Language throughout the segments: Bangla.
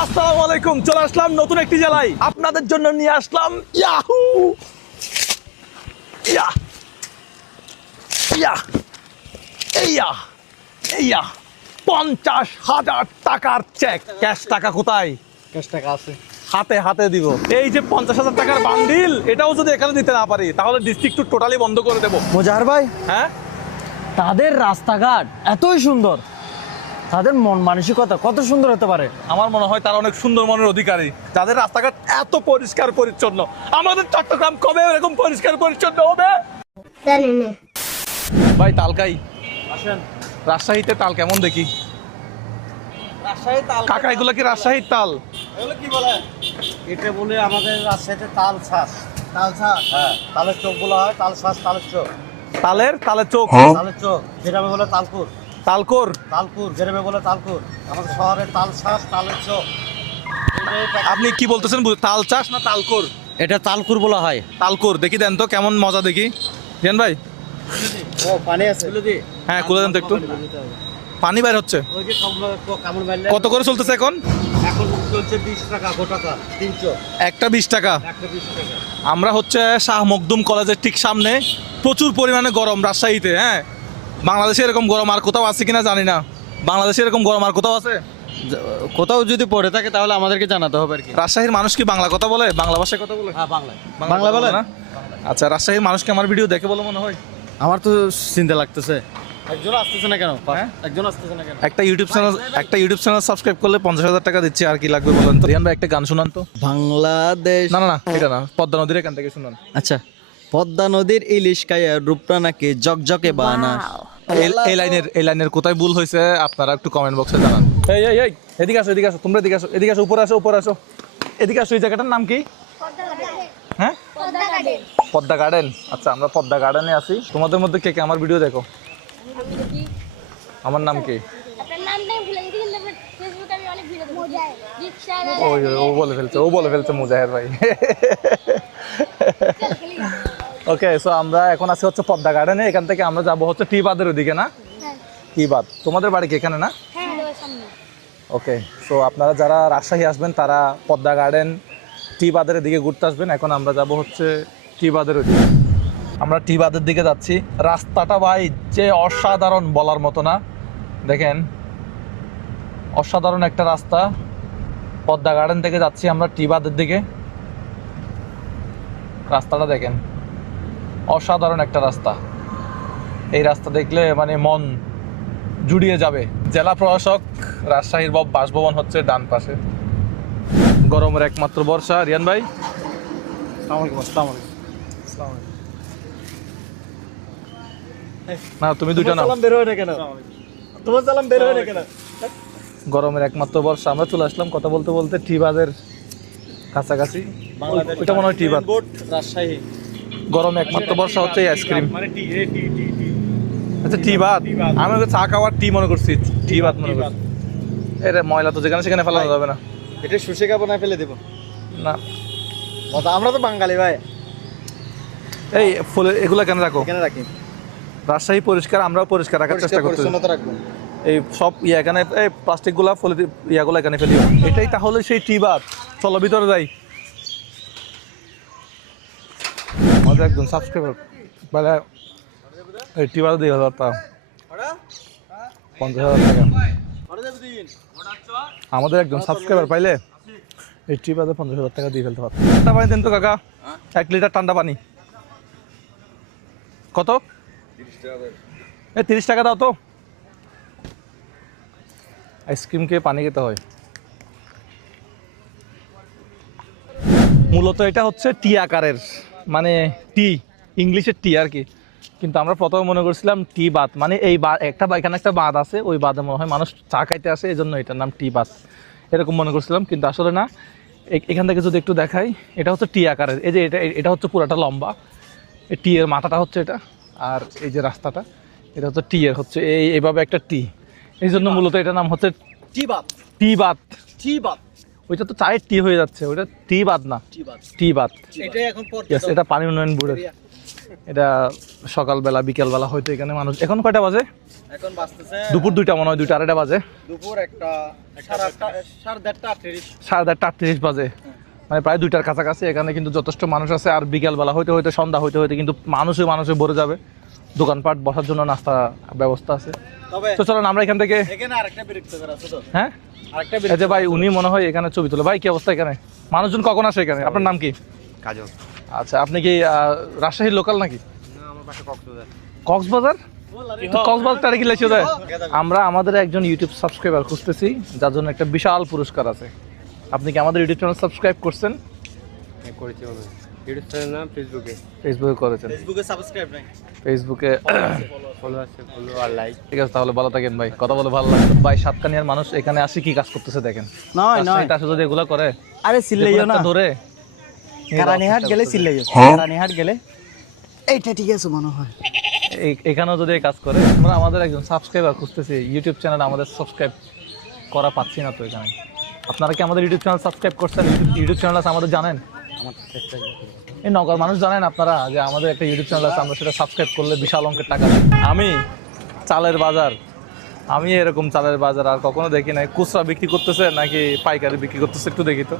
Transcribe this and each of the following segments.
আসসালামু আলাইকুম, চলে আসলাম নতুন একটি জেলায়। আপনাদের জন্য নিয়ে আসলাম ইয়াহু ইয়া ইয়া ইয়া ইয়া 50,000 টাকার চেক। ক্যাশ টাকা কোথায়? ক্যাশ টাকা আছে, হাতে হাতে দিব। এই যে 50,000 টাকার বান্ডিল, এটাও যদি এখানে দিতে না পারি তাহলে ডিস্ট্রিক্ট ট্যুর টোটালি বন্ধ করে দেবো। মোজাহার ভাই, হ্যাঁ, তাদের রাস্তাঘাট এতই সুন্দর, তাদের মন মানসিকতা কত সুন্দর হতে পারে। আমার মনে হয় তারা অনেক সুন্দর মনের অধিকারী, যাদের রাস্তাঘাট এত পরিষ্কার পরিচ্ছন্ন। আমাদের চট্টগ্রাম কবে এরকম পরিষ্কার পরিচ্ছন্ন হবে? ভাই তালকাই আসেন, রাজশাহীতে তাল কেমন দেখি। রাজশাহী তাল কাকা, এগুলো কি রাজশাহীর তাল? এগুলো কি বলে? এটা বলে আমাদের রাজশাহীতে তাল ছাস। তাল ছাস, হ্যাঁ, তালের চোখ বলা হয়। তাল ছাস, তালের চোখ। তালের চোখ, তালের চোখ গ্রামে বলে তালপুর। তালকোর। তালপুর গ্রামে বলে তালপুর। আমাদের শহরে তাল ছাস, তালের চোখ। আপনি কি বলতেছেন? তাল চাষ না তালকোর? এটা তালকুর বলা হয়। তালকোর দেখি দেন তো কেমন মজা দেখি। জান ভাই, ও পানি আছে, হ্যাঁ খুলে দেন তো একটু। পানি বাইর হচ্ছে। ওই যে কামড় মারলে কত করে চলতেছে এখন? এখন চলছে 20 টাকা গোটাটা, 300 একটা 20 টাকা। একটা 20 টাকা। আমরা হচ্ছে শাহ মখদুম কলেজের ঠিক সামনে। প্রচুর পরিমাণে গরম রাজশাহীতে। হ্যাঁ, বাংলাদেশে এরকম গরম আর কোথাও আছে কিনা জানি না। বাংলাদেশে এরকম গরম আর কোথাও আছে? কোথাও যদি পড়ে থাকে তাহলে আমাদেরকে জানাতে হবে আর কি। রাজশাহীর মানুষ কি বাংলা কথা বলে? বাংলা ভাষায় কথা বলে? হ্যাঁ, বাংলায়। বাংলা বলে না? আচ্ছা, রাজশাহীর মানুষকে আমার ভিডিও দেখে বলে মনে হয়? আমার তো চিন্তা লাগতেছে, একজন আসতেছে না কেন? হ্যাঁ? একজন আসতেছে না কেন? একটা ইউটিউব চ্যানেল সাবস্ক্রাইব করলে 50,000 টাকা দিচ্ছি। আর কি লাগবে বলেন তো? রিয়ান ভাই একটা গান শুনান তো। বাংলাদেশ। না না না, এটা না, পদ্মা নদীর এখান থেকে শুনান। আচ্ছা, পদ্মা নদীর ইলিশ কায়া রূপটা নাকি জকজকে বানা। এই লাইনের কোথায় ভুল হয়েছে আপনারা একটু কমেন্ট বক্সে জানান। এই এই এই এদিকে আসো, এদিকে আসো, তোমরা এদিকে আসো, এদিকে আসো, উপরে আসো, উপরে আসো, এদিকে আসো। এই জায়গাটার নাম কি? হ্যাঁ, পদ্মা গার্ডেন। আচ্ছা, আমরা পদ্মা গার্ডেনে আছি। তোমাদের মধ্যে কে কে আমার ভিডিও দেখো? আমার নাম কি? ও বলে ফেলছে মুজাহের ভাই। ওকে, সো আমরা এখন আছি হচ্ছে পদ্মা গার্ডেনে। এখান থেকে আমরা যাবো হচ্ছে টি বাঁধের ওদিকে। না, টি বাঁধ তোমাদের বাড়ি কি এখানে? না, ওকে। সো আপনারা যারা রাজশাহী আসবেন তারা পদ্মা গার্ডেন, টি বাঁধের দিকে ঘুরতে আসবেন। এখন আমরা যাব হচ্ছে টি বাঁধের ওদিকে। আমরা টি বাঁধের দিকে যাচ্ছি। রাস্তাটা ভাই যে অসাধারণ, বলার মতো না। দেখেন, অসাধারণ একটা রাস্তা। পদ্মা গার্ডেন থেকে যাচ্ছি আমরা টি বাঁধের দিকে। রাস্তাটা দেখেন, অসাধারণ একটা রাস্তা। এই রাস্তা দেখলে মানে মন জুড়িয়ে যাবে। জেলা প্রশাসক রাজশাহীর বাসভবন হচ্ছে ডান পাশে। গরমের একমাত্র বর্ষা। রিয়ান ভাই, না তুমি দুইটা নাও। বের হয় না কেন? তোমার সালাম বের হয় না কেন? গরমের একমাত্র বর্ষা। আমরা চলে আসলাম কথা বলতে বলতে টি বাঁধের কাছাকাছি। ওইটা মনে হয় টি বাঁধ। রাজশাহী গরমে একমাত্র বর্ষা হচ্ছে এই আইসক্রিম। মানে টি টি টি টি আচ্ছা, টি বাঁধ। আমি ওকে চা খাওয়ার টি মনে করছি, টি বাঁধ মনে করছি। এর ময়লা তো যেখানে সেখানে ফেলানো যাবে না। এটা শুষে খাবো না ফেলে দেবো না, আমরা তো বাঙালি ভাই, এই ফুলে এগুলা কেন রাখো? এখানে রাখি। রাজশাহী পরিষ্কার, আমরাও পরিষ্কার রাখার চেষ্টা করতেছি। পরিচ্ছন্নতা রাখবো। এই সব এখানে এই প্লাস্টিক গুলা ফলে ইয়াগুলো এখানে ফেলি। এটাই তাহলে সেই টি বাঁধ। চলো ভিতরে যাই। আমাদের একজন সাবস্ক্রাইবার বলে এই টি বাঁধ 2,000 টাকা, 50,000 টাকা। আমাদের একজন সাবস্ক্রাইবার পাইলে এই টি বাঁধে 50,000 টাকা দিয়ে ফেলতে পারত। ঠান্ডা পানি দেন তো কাকা, 1 লিটার ঠান্ডা পানি। কত? 30 টাকা দাও তো। আইসক্রিমকে পানি খেতে হয়। মূলত এটা হচ্ছে টি আকারের, মানে টি, ইংলিশের টি আর কি। কিন্তু আমরা প্রথমে মনে করছিলাম টি বাঁধ মানে এই এখানে একটা বাঁধ আছে, ওই বাঁধে মনে হয় মানুষ চা খাইতে আসে, এই জন্য এটার নাম টি বাঁধ এরকম মনে করছিলাম। কিন্তু আসলে না। এখান থেকে যদি একটু দেখাই, এটা হচ্ছে টি আকারের। এই যে এটা হচ্ছে পুরাটা লম্বা। এই টি এর মাথাটা হচ্ছে এটা, আর এই যে রাস্তাটা এটা হচ্ছে টি এর হচ্ছে এইভাবে একটা টি। এই জন্য মূলত এটার নাম হচ্ছে টি বাত, টি বাঁধ। টি বাত। ওইটা তো চায়ের টি হয়ে যাচ্ছে, ওইটা টি বাদ না, টি বাদ। এটাই এখন Yes, এটা পানি উন্নয়ন বোর্ডের। এটা সকালবেলা বিকেলবেলা হয়তো এখানে মানুষ, এখন কয়টা বাজে? এখন বাজতেছে দুপুর 2টা মনে হয়, 2টা 2:30 বাজে, দুপুর 1:30 38 বাজে, মানে প্রায় 2টার কাছাকাছি। এখানে কিন্তু যথেষ্ট মানুষ আছে। আর বিকেলবেলা হইতে হইতে সন্ধ্যা হইতে হইতে কিন্তু মানুষে ভরে যাবে। দোকানপাট বসার জন্য নাস্তা ব্যবস্থা আছে। তবে তো চলেন আমরা এখান থেকে, এখানে আরেকটা বিরক্ত করা আছে তো, হ্যাঁ আরেকটা এই যে ভাই উনি মনে হয় এখানে ছবি তোলে। ভাই কি অবস্থা এখানে? মানুষজন কখন আসে এখানে? আপনার নাম কি? কাজল। আচ্ছা, আপনি কি রাজশাহীর লোকাল নাকি? না, আমার বাসা কক্সবাজার। কক্সবাজার? তো কক্সবাজারটা কি লেখা যায়? আমরা আমাদের একজন ইউটিউব সাবস্ক্রাইবার খুঁজতেছি, যার জন্য একটা বিশাল পুরস্কার আছে। আপনি কি আমাদের ইউটিউব চ্যানেল সাবস্ক্রাইব করছেন? হ্যাঁ, করেছি। বলুন ইউটিউব চ্যানেল না, ফেসবুকে করেছেন? ফেসবুকে সাবস্ক্রাইব নাই, ফেসবুকে ফলো আছে, ফলো আর লাইক। ঠিক আছে, তাহলে ভালো থাকেন ভাই, কথা বলে ভালো লাগলো ভাই। সাতকানিয়ার মানুষ এখানে আসি কি কাজ করতেছে দেখেন। নয় নয় রাজশাহীতে আসে যদি এগুলা করে, আরে সিল্লাইও যেকোনো না, একটা ধরে কারানিহাট গেলে সিল্লাইও, কারানিহাট গেলে এইটা ঠিক আছে মনে হয়। এখানেও যদি এই কাজ করে। আমরা আমাদের একজন সাবস্ক্রাইবার খুঁজতেছি, ইউটিউব চ্যানেল আমাদের সাবস্ক্রাইব করা পাচ্ছি না তো এখানে। আপনারা কি আমাদের ইউটিউব চ্যানেল সাবস্ক্রাইব করছেন? ইউটিউব চ্যানেল আছে আমাদের, জানেন? আমার চেষ্টা এই নগর মানুষ জানেন আপনারা যে আমাদের একটা ইউটিউব চ্যানেল আছে, আমরা সেটা সাবস্ক্রাইব করলে বিশাল অঙ্কের টাকা পাই। আমি চালের বাজার, আমি এরকম চালের বাজার আর কখনো দেখি নাই। খুচরা বিক্রি করতেছে নাকি পাইকারি বিক্রি করতেছে একটু দেখি তো।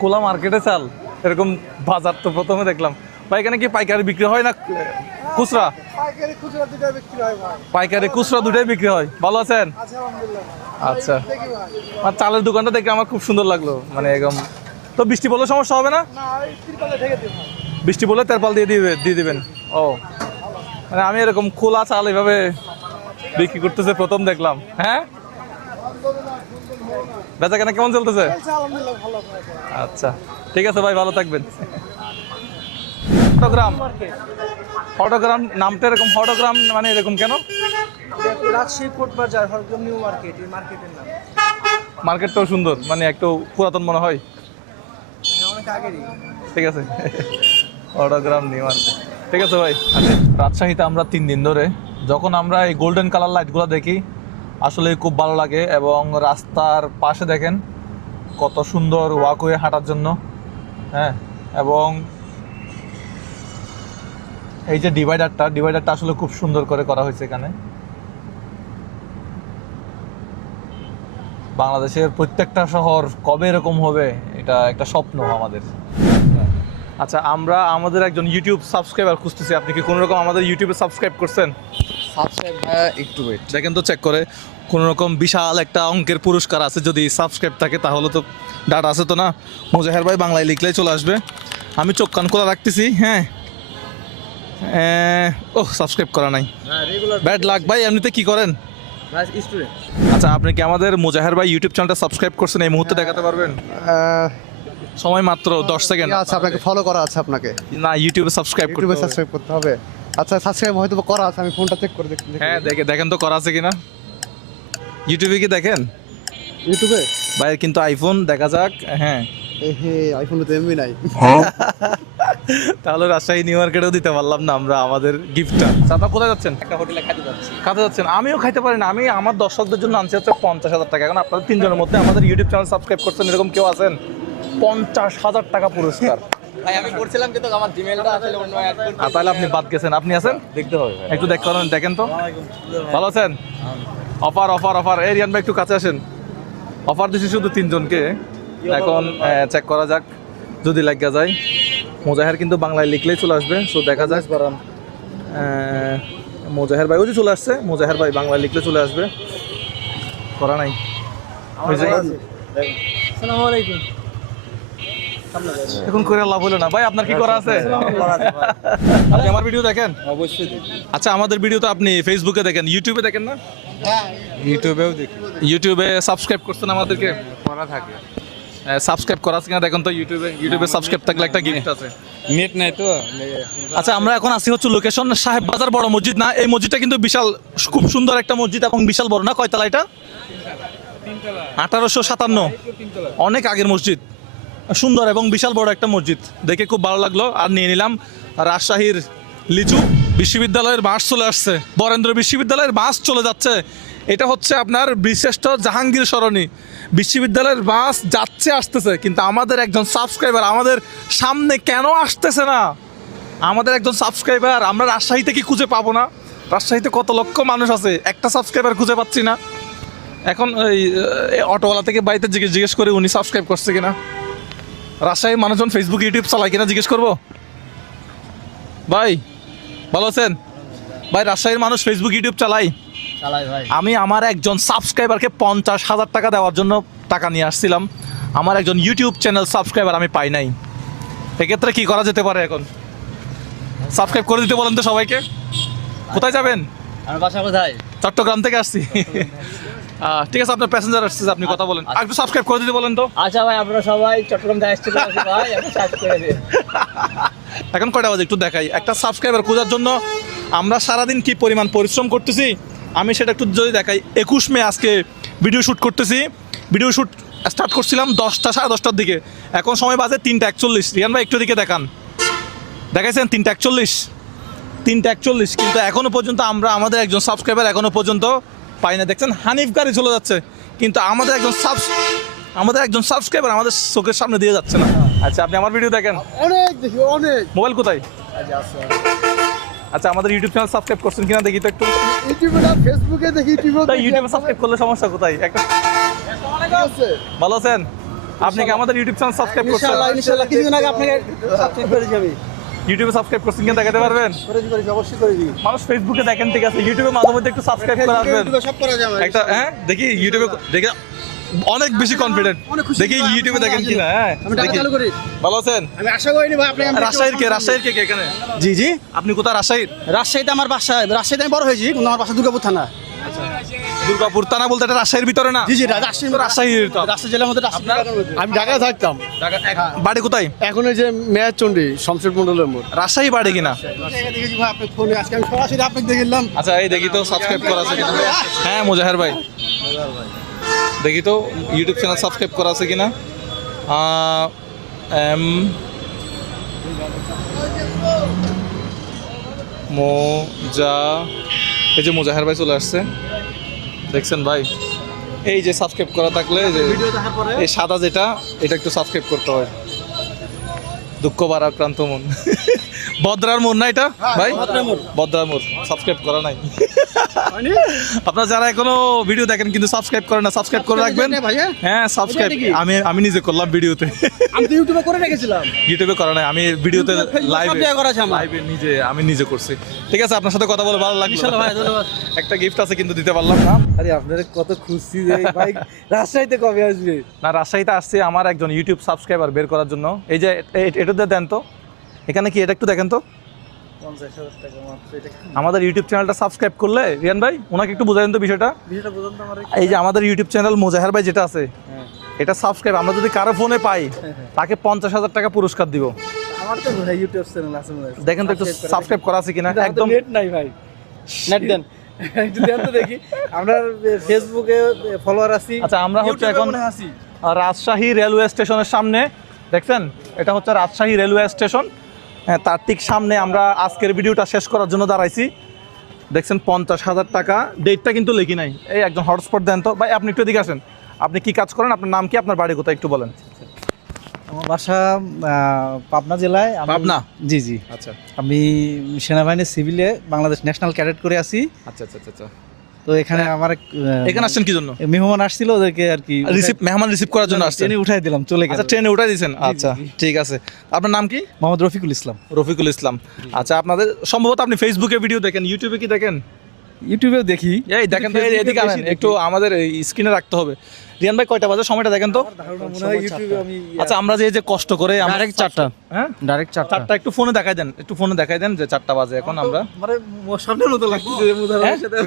কোলা মার্কেটে চাল, এরকম বাজার তো প্রথমে দেখলাম। ভাই এখানে কি পাইকারি বিক্রি হয় না খুচরা? পাইকারি খুচরা দুটাই বিক্রি হয়। ভালো আছেন? আচ্ছা, আর চালের দোকানটা দেখে আমার খুব সুন্দর লাগলো, মানে একদম। তো বৃষ্টি পড়লে সমস্যা হবে না? বৃষ্টি পড়লে তেরপাল দিয়ে দিবেন? ও, মানে আমি এরকম খোলা চাল এভাবে বিক্রি করতেছে প্রথম দেখলাম। হ্যাঁ, বেচা কেনা কেমন চলতেছে? আচ্ছা, ঠিক আছে ভাই, ভালো থাকবেন। হটগ্রাম, হটগ্রাম নামটা এরকম, হটগ্রাম মানে এরকম কেন? রাজশাহী কোট বাজার, হরগ্রাম নিউ মার্কেট, এই মার্কেটের নাম। মার্কেটটাও সুন্দর, মানে একটু পুরাতন মনে হয়। অনেক আগেরই। ঠিক আছে, হটগ্রাম নিউ মার্কেট। ঠিক আছে ভাই। আচ্ছা, রাজশাহীতে আমরা 3 দিন ধরে যখন আমরা এই গোল্ডেন কালার লাইটগুলো দেখি আসলে খুব ভালো লাগে। এবং রাস্তার পাশে দেখেন কত সুন্দর ওয়াকওয়ে হাঁটার জন্য। হ্যাঁ, এবং এই যে ডিভাইডারটা আসলে খুব সুন্দর করে করা হয়েছে এখানে। বাংলাদেশের প্রত্যেকটা শহর কবে এরকম হবে, এটা একটা স্বপ্ন আমাদের। আচ্ছা, আমরা আমাদের একজন ইউটিউব সাবস্ক্রাইবার খুঁজতেছি। আপনি কি কোনো রকম আমাদের ইউটিউবে সাবস্ক্রাইব করছেন? সাবস্ক্রাইব একটু ওয়েট। দেখেন তো, চেক করে কোনো রকম বিশাল একটা অঙ্কের পুরস্কার আছে। যদি সাবস্ক্রাইব থাকে তাহলে তো, ডাটা আছে তো না? মুজাহের ভাই বাংলায় লিখলেই চলে আসবে। আমি চোখ কান খোলা রাখতেছি। হ্যাঁ, ও সাবস্ক্রাইব করা নাই, ব্যাড লাক ভাই। এমনিতে কি করেন? স্টুডেন্ট। আচ্ছা, আপনি কি আমাদের মুজাহের ভাই ইউটিউব চ্যানেলটা সাবস্ক্রাইব করছেন? এই মুহূর্তে দেখাতে পারবেন? সময় মাত্র 10 সেকেন্ড। আচ্ছা, আপনাকে ফলো করা আছে আপনাকে? না, ইউটিউবে সাবস্ক্রাইব করতে ইউটিউবে হবে। সাবস্ক্রাইব করতে হবে। আচ্ছা, সাবস্ক্রাইব হয়তো বা করা আছে, আমি ফোনটা চেক করে দেখতে। হ্যাঁ, দেখেন তো করা আছে কিনা। ইউটিউবে কি দেখেন? ইউটিউবে ভাইয়ের কিন্তু আইফোন, দেখা যাক। হ্যাঁ, হে আইফোনে তো এমবি নাই। তাহলে রাজশাহী নিউ মার্কেটেও দিতে পারলাম না আমরা আমাদের গিফটটা। আপনারা কোথায় যাচ্ছেন? একটা হোটেলে খাইতে যাচ্ছি। খাতে যাচ্ছেন? আমিও খাইতে পারি না। আমি আমার দর্শকদের জন্য আনছি হচ্ছে 50,000 টাকা। এখন আপনাদের 3 জনের মধ্যে আমাদের ইউটিউব চ্যানেল সাবস্ক্রাইব করছেন এরকম কেউ আছেন? 50,000 টাকা পুরস্কার। ভাই আমি করছিলাম কিন্তু আমার জিমেইলটা আসলে অন্য অ্যাড করতে। আর তাহলে আপনি বাদ গেছেন। আপনি আছেন? দেখতে হবে ভাই। একটু দেখেন তো। ভালো আছেন? অফার। এই রিয়ান ভাই একটু কাছে আসেন। অফার দিছি শুধু 3 জনকে। এখন চেক করা যাক যদি লাগা যায়। মুজাহের কিন্তু বাংলায় লিখলেই চলে আসবে। সো দেখা যাক। মুজাহের ভাই ওই যে চলে আসছে। মুজাহের ভাই বাংলায় লিখলে চলে আসবে। করা নাই। আসসালামু আলাইকুম। এখন করে লাভ হলো না ভাই। আপনার কি করা আছে? আপনি আমার ভিডিও দেখেন? অবশ্যই। আচ্ছা, আমাদের ভিডিও তো আপনি ফেসবুকে দেখেন, ইউটিউবে দেখেন না? ইউটিউবেও দেখি। ইউটিউবে সাবস্ক্রাইব করছেন আমাদেরকে? করা থাকে। সাবস্ক্রাইব করা আছে কিনা দেখেন তো। ইউটিউবে সাবস্ক্রাইব থাকলে একটা গিফট আছে। নেট নাই তো। আচ্ছা, আমরা এখন আসি হচ্ছে লোকেশন সাহেব বাজার বড় মসজিদ না? এই মসজিদটা কিন্তু বিশাল, খুব সুন্দর একটা মসজিদ এবং বিশাল বড় না? কয়তলা এটা? 1857। অনেক আগের মসজিদ, সুন্দর এবং বিশাল বড় একটা মসজিদ। দেখে খুব ভালো লাগলো আর নিয়ে নিলাম রাজশাহীর লিচু বিশ্ববিদ্যালয়ের বাস চলে আসছে, বরেন্দ্র বিশ্ববিদ্যালয়ের বাস চলে যাচ্ছে। এটা হচ্ছে আপনার বীরশ্রেষ্ঠ জাহাঙ্গীর সরণি বিশ্ববিদ্যালয়ের বাস যাচ্ছে আসতেছে, কিন্তু আমাদের একজন সাবস্ক্রাইবার আমাদের সামনে কেন আসতেছে না? আমাদের একজন সাবস্ক্রাইবার আমরা রাজশাহীতে কি খুঁজে পাবো না? রাজশাহীতে কত লক্ষ মানুষ আছে, একটা সাবস্ক্রাইবার খুঁজে পাচ্ছি না। এখন এই অটোওয়ালা থেকে বাড়িতে জিজ্ঞেস করে উনি সাবস্ক্রাইব করছে কিনা। রাজশাহীর মানুষজন ফেসবুক ইউটিউব চালায় কিনা জিজ্ঞেস করবো। ভাই ভালো আছেন? ভাই রাজশাহীর মানুষ ফেসবুক ইউটিউব চালাই। আমি আমার একজন সাবস্ক্রাইবারকে 50,000 টাকা দেওয়ার জন্য টাকা নিয়ে আসছিলাম। আমার একজন ইউটিউব চ্যানেল সাবস্ক্রাইবার আমি পাই নাই। এক্ষেত্রে কি করা যেতে পারে? এখন সাবস্ক্রাইব করে দিতে বলেন তো সবাইকে। কোথায় যাবেন? আমার বাসা কোথায়? চট্টগ্রাম থেকে আসছি। ঠিক আছে, আপনার প্যাসেঞ্জার আসছে, আপনি কথা বলেন। আর একটু সাবস্ক্রাইব করে দিতে বলেন তো। আচ্ছা ভাই, আপনারা সবাই চট্টগ্রাম থেকে আসছেন ভাই, আপনি সাবস্ক্রাইব করে দিন। এখন কয়টা বাজে একটু দেখাই। একটা সাবস্ক্রাইবার খোঁজার জন্য আমরা সারাদিন কি পরিমাণ পরিশ্রম করতেছি আমি সেটা একটু যদি দেখাই। 21 মে আজকে ভিডিও শ্যুট করতেছি। ভিডিও শ্যুট স্টার্ট করছিলাম 10টা, 10:30 দিকে। এখন সময় বাজে 3:41। রিয়ান ভাই একটু দিকে দেখান, দেখাইছেন 3:41। কিন্তু এখনো পর্যন্ত আমরা আমাদের একজন সাবস্ক্রাইবার এখনো পর্যন্ত পাই না। দেখছেন হানিফ গাড়ি চলে যাচ্ছে, কিন্তু আমাদের একজন সাবস্ক্রাইবার আমাদের চোখের সামনে দিয়ে যাচ্ছে না। আচ্ছা, আপনি আমার ভিডিও দেখেন? অনেক দেখি, অনেক। মোবাইল কোথায়? আচ্ছা, আমাদের ইউটিউব চ্যানেল সাবস্ক্রাইব করছেন কিনা দেখি তো একটু। ইউটিউবে না, ফেসবুকে দেখি, ইউটিউবে সাবস্ক্রাইব করলে সমস্যা কোথায়? একটা ভালো আছেন? আপনি কি আমাদের ইউটিউব চ্যানেল সাবস্ক্রাইব করছেন? ইনশাআল্লাহ কিছুদিন আগে আপনাকে সাবস্ক্রাইব করেছি আমি। ইউটিউবে সাবস্ক্রাইব করছেন কিনা দেখাতে পারবেন? করেছি, অবশ্যই করেছি। মানুষ ফেসবুকে দেখেন, ঠিক আছে, ইউটিউবে মাঝে মধ্যে একটু সাবস্ক্রাইব করে আসবেন। ইউটিউবে সব করা যায় আমার। একটা দেখি ইউটিউবে দেখে অনেক বেশি কনফিডেন্ট। দেখি ইউটিউবে দেখেন কিনা। আমি টাকা চালু করি। ভালো আছেন? আমি আশা করিনি ভাই আপনি রাজশাহীর কে এখানে? জি জি, আপনি কোথায়? রাজশাহীর? রাজশাহীতে আমার বাসা। রাজশাহীতে আমি বড় হয়েছি, কিন্তু আমার বাসা দুর্গাপুর থানা। দুর্গাপুর থানা বলতে এটা রাজশাহীর ভিতরে না? জি জি, রাজশাহীর রাজশাহীর জেলার মধ্যে। আমি ঢাকায় থাকতাম। বাড়ি কোথায়? এখন এই যে মেয়ারচন্ডী শমশের মন্ডলের মোড়। রাজশাহী বাড়ি কিনা? দেখেছি ভাই আপনার ফোনে, আজকে আমি সরাসরি আপনাকে দেখলাম। আচ্ছা, এই দেখি তো সাবস্ক্রাইব করা আছে কিনা। হ্যাঁ, মোজাহের ভাই, দেখি তো ইউটিউব চ্যানেল সাবস্ক্রাইব করা আছে কিনা। এই যে মোজাহের ভাই চলে আসছে, দেখছেন ভাই? এই যে সাবস্ক্রাইব করা থাকলে এই সাদা যেটা, এটা একটু সাবস্ক্রাইব করতে হয়। দুঃখ ভারাক্রান্ত মন। বদ্রার মোড় না এটা ভাই? বদ্রার মোড় সাবস্ক্রাইব করা নাই। আপনারা যারা এখনো ভিডিও দেখেন কিন্তু সাবস্ক্রাইব করেন না, সাবস্ক্রাইব করে রাখবেন। হ্যাঁ, সাবস্ক্রাইব আমি নিজে করলাম ভিডিওতে। আমি তো ইউটিউবে করে রেখেছিলাম। ইউটিউবে করা নাই, আমি ভিডিওতে লাইভে আমার। আমি নিজে করছি। ঠিক আছে, আপনার সাথে কথা বলে ভালো লাগলো। ভাই ধন্যবাদ। একটা গিফট আছে কিন্তু দিতে পারলাম না। আরে আপনারা কত খুশি রে ভাই, রাজশাহীতে কবে আসবে? না, রাজশাহীতে আসছে আমার একজন ইউটিউব সাবস্ক্রাইবার বের করার জন্য। এই যে এটা দেন তো, এখানে কি এটা একটু দেখেন তো। 50,000 টাকা মাত্র। এটা কি আমাদের ইউটিউব চ্যানেলটা সাবস্ক্রাইব করলে রিয়ান ভাই ওনাকে একটু বোঝাবেন তো বিষয়টা। বুঝুন তো আমার। এই যে আমাদের ইউটিউব চ্যানেল মোজাহের ভাই যেটা আছে, এটা সাবস্ক্রাইব আমরা যদি কারো ফোনে পাই তাকে 50,000 টাকা পুরস্কার দিব। আমার তো ভাই ইউটিউব চ্যানেল আছে মনে হয়। দেখেন তো একটু সাবস্ক্রাইব করা আছে কিনা। একদম একদম নেট নাই ভাই। নেট দেন। একটু দেন তো দেখি। আমরা ফেসবুকে ফলোয়ার আছি। আচ্ছা, আমরা হচ্ছে ইউটিউবে এখন মনে হয় আছি। রাজশাহী রেলওয়ে স্টেশনের সামনে, দেখছেন এটা হচ্ছে রাজশাহী রেলওয়ে স্টেশন। হ্যাঁ, তার ঠিক সামনে আমরা আজকের ভিডিওটা শেষ করার জন্য দাঁড়াইছি। দেখছেন 50,000 টাকা, ডেটটা কিন্তু লিখি নাই। এই একজন হটস্পট দেন তো ভাই, আপনি একটু এদিকে আসেন। আপনি কি কাজ করেন? আপনার নাম কি? আপনার বাড়ি কোথায় একটু বলেন। আমার বাসা পাবনা জেলায়। পাবনা? জি জি। আচ্ছা আমি সেনাবাহিনীর সিভিলে বাংলাদেশ ন্যাশনাল ক্যাডেট করে আছি। আচ্ছা আচ্ছা আচ্ছা। তো এখানে আমার এখানে আসছেন কি জন্য? মেহমান আসছিল, ওদেরকে আর কি মেহমান রিসিভ করার জন্য আসছেন? ট্রেনে উঠাই দিলাম, চলে গেল। আচ্ছা, ট্রেনে উঠাই দিয়েছেন। আচ্ছা, ঠিক আছে। আপনার নাম কি? মোহাম্মদ রফিকুল ইসলাম। রফিকুল ইসলাম। আচ্ছা, আপনাদের সম্ভবত আপনি ফেসবুকে ভিডিও দেখেন, ইউটিউবে কি দেখেন? ইউটিউবেও দেখি। এই দেখেন তো, এদিকে আনেন একটু, আমাদের স্ক্রিনে রাখতে হবে। রিয়ান ভাই কয়টা বাজে সময়টা দেখেন তো। মনে হয় ইউটিউবে আমি আচ্ছা, আমরা যে কষ্ট করে ডাইরেক্ট 4টা। হ্যাঁ, ডাইরেক্ট 4টা একটু ফোনে দেখাই দেন, যে 4টা বাজে এখন। আমরা মানে স্বপ্নের মতো লাগছে যে মুদারের সাথে।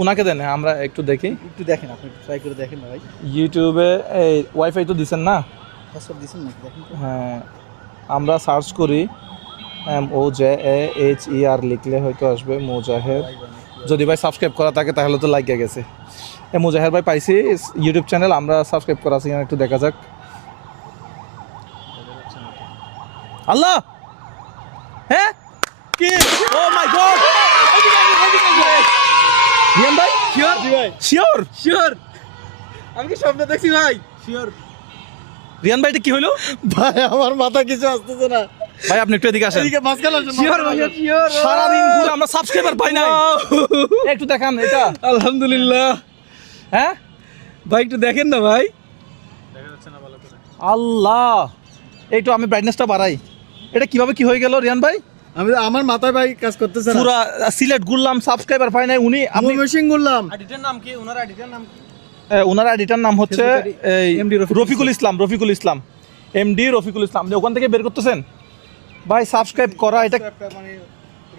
ওনাকে দেন, আমরা একটু দেখি। একটু দেখেন, আপনি ট্রাই করে দেখেন না ভাই। ইউটিউবে এই ওয়াইফাই তো দিছেন না? পাসওয়ার্ড দিছেন নাকি দেখেন তো। হ্যাঁ, আমরা সার্চ করি MOJAHER লিখলে হয়তো আসবে মোজাহের। যদি ভাই সাবস্ক্রাইব করা থাকে তাহলে তো লাগিয়ে গেছে। মোজাহের ভাই পাইছি ইউটিউব চ্যানেল, আমরা সাবস্ক্রাইব করা আছে, একটু দেখা যাক। আল্লাহ, হ্যাঁ কি ও মাই গড রিয়ান ভাই শিওর জি ভাই শিওর শিওর আমি কি স্বপ্ন দেখছি ভাই শিওর রিয়ান ভাই এটা কি হলো ভাই আমার মাথা কিছু আসতেছে না। ভাই আপনি একটু এদিকে আসেন এদিকে মাঝখানে আসেন, শিওর মাঝখানে ভাই আসেন। শিওর সারাদিন ঘুরে আমরা সাবস্ক্রাইবার পাই নাই একটু দেখান এটা আলহামদুলিল্লাহ হ্যাঁ ভাই একটু দেখেন না ভাই আল্লাহ এইটু আমি ব্রাইটনেসটা বাড়াই এটা কিভাবে কি হয়ে গেল রিয়ান ভাই আমি আমার মাথায় ভাই কাজ করতেছে না। পুরা সিলেট ঘুরলাম সাবস্ক্রাইবার পাই নাই উনি আপনি মেশিন করলাম। আইডিটার নাম কি ওনার আইডিটার নাম কি ওনার আইডিটার নাম হচ্ছে এই MD রফিকুল ইসলাম এমডি রফিকুল ইসলাম আপনি ওখান থেকে বের করতেছেন ভাই সাবস্ক্রাইব করা এটা মানে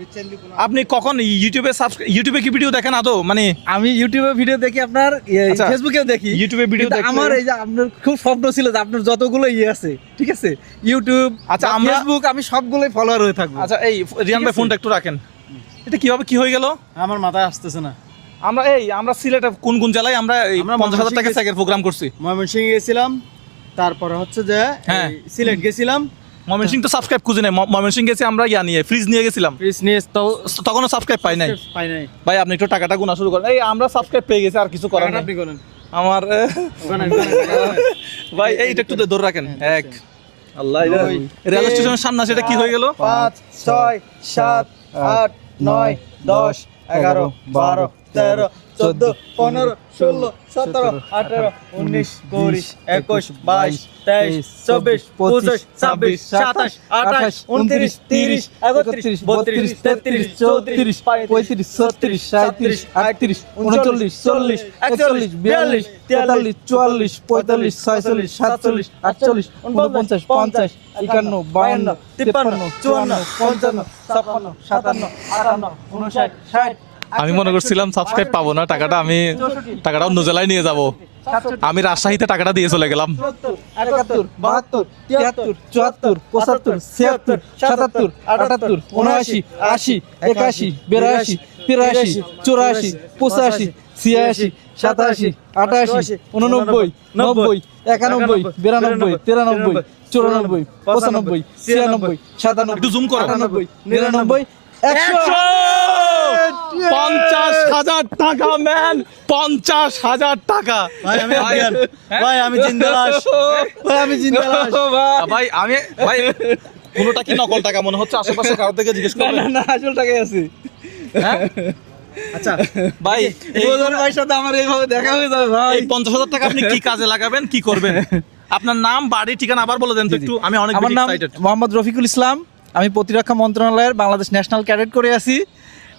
রিসেন্টলি কোন আপনি কখন ইউটিউবে কি ভিডিও দেখেন আদৌ মানে আমি ইউটিউবে ভিডিও দেখি আপনার আচ্ছা। ফেসবুকেও দেখি ইউটিউবে ভিডিও কিন্তু দেখলে- আমার এই যে আপনার খুব স্বপ্ন ছিল যে আপনার যতগুলো আছে ঠিক আছে ইউটিউব আচ্ছা, বা আমরা- ফেসবুক আমি সবগুলোই ফলোয়ার হয়ে থাকবো আচ্ছা এই রিয়ান ভাই ফোনটা একটু রাখেন এটা কিভাবে কি হয়ে গেল আমার মাথায় আসতেছে না। আমরা সিলেটে কোন কোন জেলায় আমরা এই আমরা 50,000 টাকা ময়মনসিংহে- স্যাকের প্রোগ্রাম করছি ময়মনসিংহ গেছিলাম, তারপরে হচ্ছে যে হ্যাঁ। এই সিলেট গেছিলাম, ময়মনসিংহ তো সাবস্ক্রাইব খুঁজে নেই ময়মনসিংহ গেছি আমরা নিয়ে ফ্রিজ নিয়ে গেছিলাম ফ্রিজ নিয়ে তো তখনও সাবস্ক্রাইব পাই নাই পাই নাই। ভাই আপনি একটু টাকাটা গুনা শুরু করেন এই আমরা সাবস্ক্রাইব পেয়ে গেছি আর কিছু করার টাকাটা নাই আপনি করেন। আমার ওখানে, ওখানে, ওখানে। ভাই এইটা একটু ধরে রাখেন এক আল্লাহ দুই, রেল তিন, স্টেশনের সামনে সেটা কি হয়ে গেল 5 6 7 8 9 10 11 12 13 14 15 16 17 18 19 20 21 22 23 24 25 26 27 28 29 30 31 32 33 34 35 36 37 38 39 40 41 42 43 44 45 46 47 48 49 50 51 52 53 54 55 56 57 58 59 60 আমি মনে করছিলাম সাবস্ক্রাইব পাবো না টাকাটা অন্য জেলায় নিয়ে যাব আমি রাজশাহীতে টাকাটা দিয়ে চলে গেলাম 71 72 73 74 75 76 77 78 79 80 81 82 83 84 85 86 87 88 89 90 91 92 93 94 95 96 97 একটু জুম করো 98 99 100 50,000 টাকা ম্যান 50,000 টাকা ভাই আমি আফগান, ভাই আমি জিন্দা লাশ, ভাই আমি জিন্দা লাশ। ভাই ভাই কোনোটা কি নকল টাকা মনে হচ্ছে আশেপাশে কারো থেকে জিজ্ঞেস করবেন না আসল টাকাই আছে হ্যাঁ আচ্ছা ভাই বোধন ভাইয়ের সাথে আমার এইভাবে দেখা হয়ে যাবে ভাই এই 50,000 টাকা আপনি কি কাজে লাগাবেন কি করবেন আপনার নাম বাড়ি ঠিকানা আবার বলে দেন তো একটু আমি অনেক আমার নাম এক্সাইটেড মোহাম্মদ রফিকুল ইসলাম আমি প্রতিরক্ষা মন্ত্রণালয়ের বাংলাদেশ ন্যাশনাল ক্যাডেট করে আছি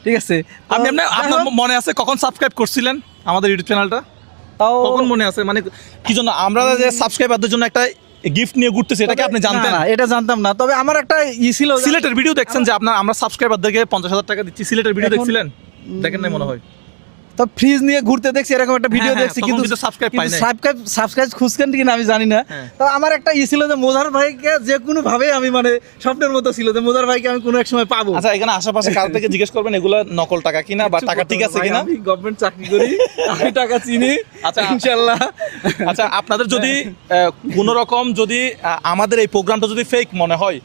ঠিক আছে আপনি আপনার মনে আছে কখন সাবস্ক্রাইব করছিলেন আমাদের ইউটিউব চ্যানেলটা তাও কখন মনে আছে মানে কি জন্য আমরা যে সাবস্ক্রাইবারদের জন্য একটা গিফট নিয়ে ঘুরতেছি এটা কি আপনি জানতেন না, এটা জানতাম না তবে আমার একটা ছিল যে- সিলেটের ভিডিও দেখছেন যে আমরা সাবস্ক্রাইবারদেরকে 50,000 টাকা দিচ্ছি সিলেটের ভিডিও এখন- দেখছিলেন দেখেন নাই মনে হয় তো ফ্রিজ নিয়ে ঘুরতে দেখছি এরকম একটা ভিডিও হ্যাঁ, দেখছি তখন কিন্তু কিন্তু subscribe পাই নাই। সাবস্ক্রাইব খুঁজছেন কিনা আমি জানি না হ্যাঁ। তো আমার একটা ছিল যে মোজার ভাইকে যে কোনো ভাবে আমি মানে স্বপ্নের মতো ছিল যে মোজার ভাইকে আমি কোনো এক সময় পাবো আচ্ছা এখানে আশেপাশে কার থেকে জিজ্ঞেস করবেন এগুলা নকল টাকা কিনা বা টাকা ঠিক আছে ভাই, কিনা আমি গভর্নমেন্ট চাকরি করি আমি টাকা চিনি আচ্ছা। ইনশাআল্লাহ আচ্ছা আপনাদের যদি কোনো রকম যদি আমাদের এই প্রোগ্রামটা যদি ফেক মনে হয়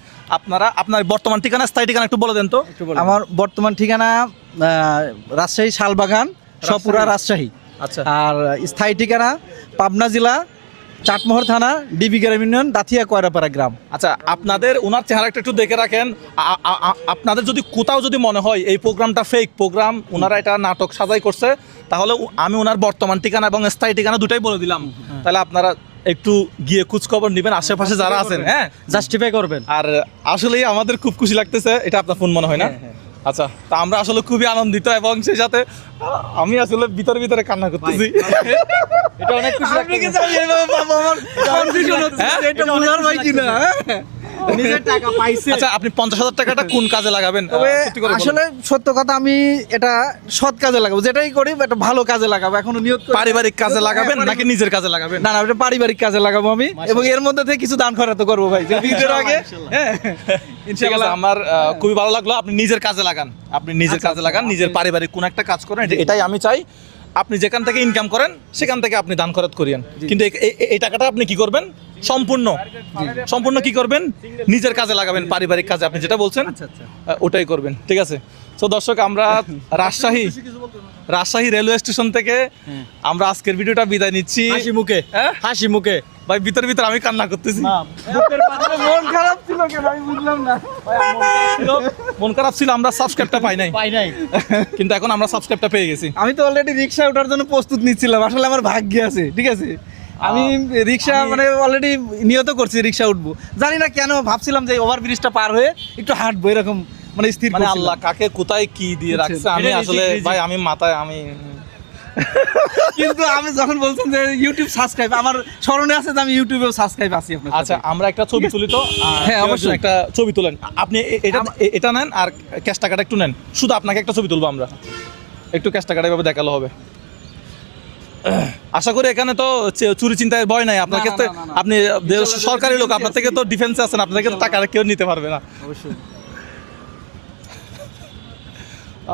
আপনার বর্তমান ঠিকানা স্থায়ী ঠিকানা একটু বলে দেন তো আমার বর্তমান ঠিকানা রাজশাহী শালবাগান সপুরা রাজশাহী আচ্ছা আর স্থায়ী ঠিকানা পাবনা জেলা চাটমোহর থানা ডিবি গ্রাম ইউনিয়ন দাথিয়া কয়রাপাড়া গ্রাম আচ্ছা আপনাদের ওনার চেহারাটা একটু দেখে রাখেন আপনাদের যদি কোথাও যদি মনে হয় এই প্রোগ্রামটা ফেক প্রোগ্রাম ওনারা এটা নাটক সাজাই করছে তাহলে আমি ওনার বর্তমান ঠিকানা এবং স্থায়ী ঠিকানা দুটাই বলে দিলাম তাহলে আপনারা একটু গিয়ে খোঁজ খবর নেবেন আশেপাশে যারা আছেন হ্যাঁ জাস্টিফাই করবেন। আর আসলেই আমাদের খুব খুশি লাগতেছে এটা আপনার ফোন মনে হয় না আচ্ছা তা আমরা আসলে খুবই আনন্দিত এবং সেই সাথে আমি আসলে ভিতরে কান্না করতেছি এটা অনেক খুশি আপনি কি জানেন এভাবে পাবো আমার কনফিউশন হচ্ছে হ্যাঁ? যে এটা মোজার ভাই কিনা নিজের টাকা পাইছে। আচ্ছা আপনি 50,000 টাকাটা কোন কাজে লাগাবেন তবে সত্যি করে বলুন। আসলে সত্য কথা আমি এটা সৎ কাজে লাগাবো যেটাই করি এটা ভালো কাজে লাগাবো এখনো নিয়ত করি- পারিবারিক কাজে লাগাবেন হ্যাঁ, নাকি নিজের কাজে লাগাবেন না না এটা পারিবারিক কাজে লাগাবো আমি এবং এর মধ্যে থেকে কিছু দান খরচ করবো ভাই যে ঈদের আগে হ্যাঁ ঠিক আছে আমার খুবই ভালো লাগলো আপনি নিজের কাজে লাগান আপনি নিজের কাজে লাগান নিজের পারিবারিক কোন একটা কাজ করেন এটাই আমি চাই আপনি যেখান থেকে ইনকাম করেন সেখান থেকে আপনি দান খরচ করিয়েন, কিন্তু এই টাকাটা আপনি কি করবেন, সম্পূর্ণ কি করবেন, নিজের কাজে লাগাবেন, পারিবারিক কাজে আপনি যেটা বলছেন ওটাই করবেন, ঠিক আছে? তো দর্শক, আমরা রাজশাহী রেলওয়ে স্টেশন থেকে আমরা আজকের ভিডিওটা বিদায় নিচ্ছি হাসি মুখে ভাই। ভিতরে আমি কান্না করতেছি, মন খারাপ ছিল কেন আমি বুঝলাম না। মন খারাপ ছিল, আমরা সাবস্ক্রাইবটা পাই নাই, কিন্তু এখন আমরা সাবস্ক্রাইবটা পেয়ে গেছি। আমি তো অলরেডি রিক্সা ওঠার জন্য প্রস্তুত নিচ্ছিলাম, আসলে আমার ভাগ্যে আছে, ঠিক আছে? আমি রিক্সা মানে অলরেডি নিয়ত করছি রিক্সা উঠবো, জানি না কেন ভাবছিলাম যে ওভারব্রিজটা পার হয়ে একটু হাঁটবো, এরকম মানে স্থির মানে করছিলাম। আল্লাহ কাকে কোথায় কি দিয়ে রাখছে, আমি আসলে ভাই আমি মাথায় আমি কিন্তু আমি যখন বলছেন যে ইউটিউব সাবস্ক্রাইব, আমার স্মরণে আছে যে আমি ইউটিউবেও সাবস্ক্রাইব আছি আপনার সাথে। আচ্ছা, আমরা একটা ছবি তুলি তো। হ্যাঁ, অবশ্যই। একটা ছবি তুলেন আপনি, এটা নেন আর ক্যাশ টাকাটা একটু নেন, শুধু আপনাকে একটা ছবি তুলবো আমরা, একটু ক্যাশ টাকাটা এভাবে দেখালো হবে। আশা করি এখানে তো চুরি চিন্তায় ভয় নাই আপনার কাছে, আপনি সরকারি লোক, আপনার থেকে তো ডিফেন্সে আছেন, আপনার থেকে তো টাকা কেউ নিতে পারবে না। অবশ্যই।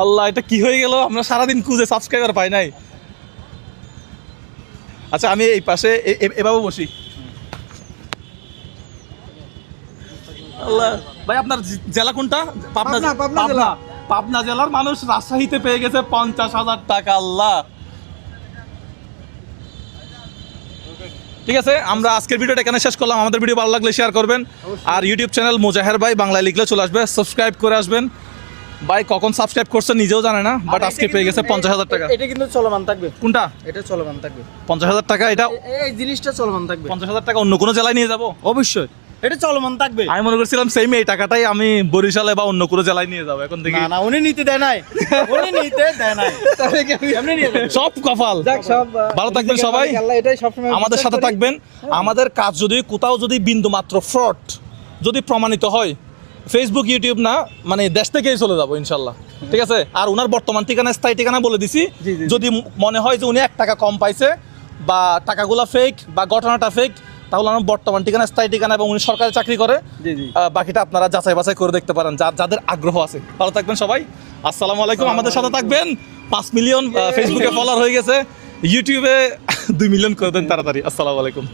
আল্লাহ, এটা কি হয়ে গেল, আমরা সারাদিন খুঁজে সাবস্ক্রাইবার পাই নাই। আচ্ছা, আমি এই পাশে এভাবে বসি। আল্লাহ ভাই, আপনার জেলা কোনটা? পাবনা জেলা। পাবনা জেলার মানুষ রাজশাহীতে পেয়ে গেছে 50,000 টাকা। আল্লাহ, ঠিক আছে, আমরা আজকের ভিডিওটা এখানে শেষ করলাম। আমাদের ভিডিও ভালো লাগলে শেয়ার করবেন, আর ইউটিউব চ্যানেল মোজাহের ভাই বাংলায় লিখলে চলে আসবে, সাবস্ক্রাইব করে আসবেন। ভাই কখন সাবস্ক্রাইব করছে নিজেও জানে না, বাট আজকে পেয়ে গেছে 50,000 টাকা। এটা কিন্তু চলমান থাকবে, কোনটা? এটা চলমান থাকবে, 50,000 টাকা, এটা এই জিনিসটা চলমান থাকবে 50,000 টাকা অন্য কোনো জেলায় নিয়ে যাবো? অবশ্যই, এটা চলমান থাকবে। আমি মনে করছিলাম সেম এই টাকাটাই আমি বরিশালে বা অন্য কোনো জেলায় নিয়ে যাবো এখন থেকে। না উনি নিতে দেয় নাই, উনি নিতে দেয় নাই, এমনি নিয়ে যাবে। সব কপাল। সব ভালো থাকবেন সবাই, আল্লাহ এটাই সবসময় আমাদের সাথে থাকবেন। আমাদের কাজ যদি কোথাও যদি বিন্দু মাত্র ফ্রড যদি প্রমাণিত হয়, ফেসবুক ইউটিউব না, মানে দেশ থেকেই চলে যাবো ইনশাল্লাহ, ঠিক আছে? আর ওনার বর্তমান ঠিকানা, স্থায়ী ঠিকানা বলে দিছি। যদি মনে হয় যে উনি 1 টাকা কম পাইছে বা টাকাগুলো ফেক বা ঘটনাটা ফেক, তাহলে আমার বর্তমান ঠিকানা, স্থায়ী ঠিকানা এবং উনি সরকারি চাকরি করে, বাকিটা আপনারা যাচাই বাছাই করে দেখতে পারেন, যাদের আগ্রহ আছে। ভালো থাকবেন সবাই, আসসালামু আলাইকুম। আমাদের সাথে থাকবেন। 5 মিলিয়ন ফেসবুকে ফলোয়ার হয়ে গেছে, ইউটিউবে 2 মিলিয়ন করে দেন তাড়াতাড়ি। আসসালামু আলাইকুম।